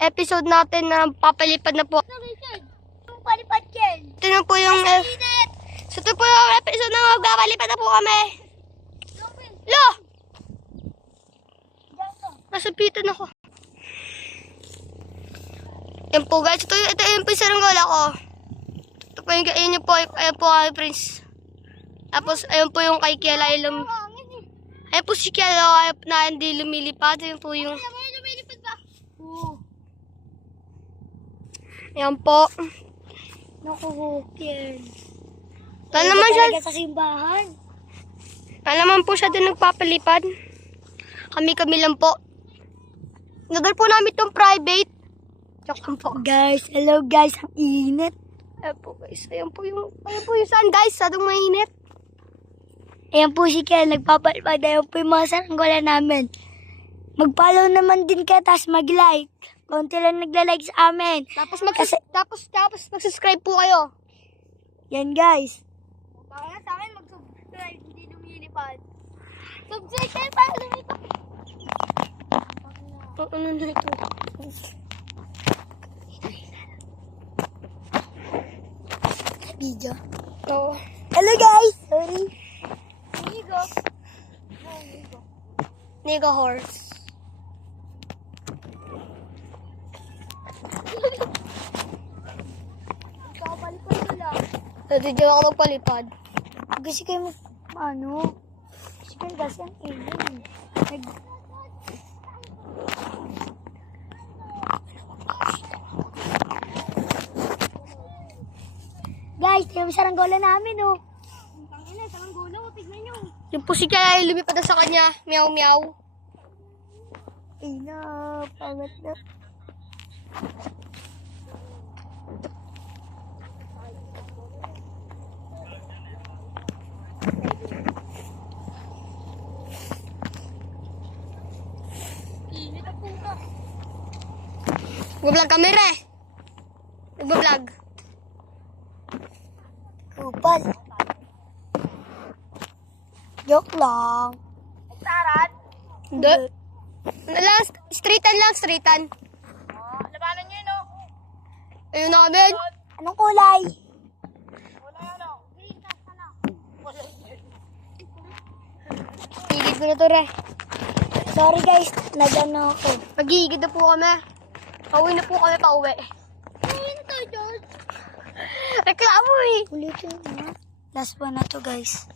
episode natin na papalipad na po. Palipad yan. Ito na po yung... So, ito po yung episode na magpapalipad na po kami. Lo! Nasapitan ako. Yan po guys. Ito yung po yung saranggola ko. Ito po yung... Ayun po. Ayun po kay Prince. Tapos, ayun po yung kay Kiela. Ayun po si Kiela na hindi lumilipad. Ayun po yung... Lumilipad ba? Oo. Yan po. Naku, yan. Wala naman siya. Sa simbahan. Wala naman po siya din nagpapalipad. Kami lang po. Nagal po namin itong private. Joke po. Guys, hello guys. Ang init. Ayan po guys. Ayan po yung sun guys. Sadong mainit. Ayan po si Ken. Nagpapalipad. Ayan po yung mga saranggola namin. Mag-follow naman din kayo. Tapos mag-like. Konti lang nagla-like sa amin. Tapos mag-subscribe po kayo. Yan guys. Baka sa akin mag-subscribe. Hindi lumilipad. Subscribe kayo para lumilipad. Ano na ito? Video. Oo. Hello guys. Sorry. Niga horse. Dati dyan ako magpalipad. Kasi kayo Kasi kayo kasi ang alien. Guys, tingnan mo saranggola namin oh. Tangina, saranggola ko, tignan nyo. Yung po si Kaya lumipad na sa kanya. Meow meow. Ay na, pangat na. Nag-vlog kami re. Nag-vlog. Kupal. Joke lang. Saran? Hindi. Streetan lang, streetan. Labanan nyo no? Ayun na kami. Anong kulay? Higid ko na to re. Sorry guys, nag-ano ako. Maghihigid na po kami. Pauwi na po kami, pauwi. Uwi na tayo, George. Reklamo eh. Ulitin mo. Last one na to guys.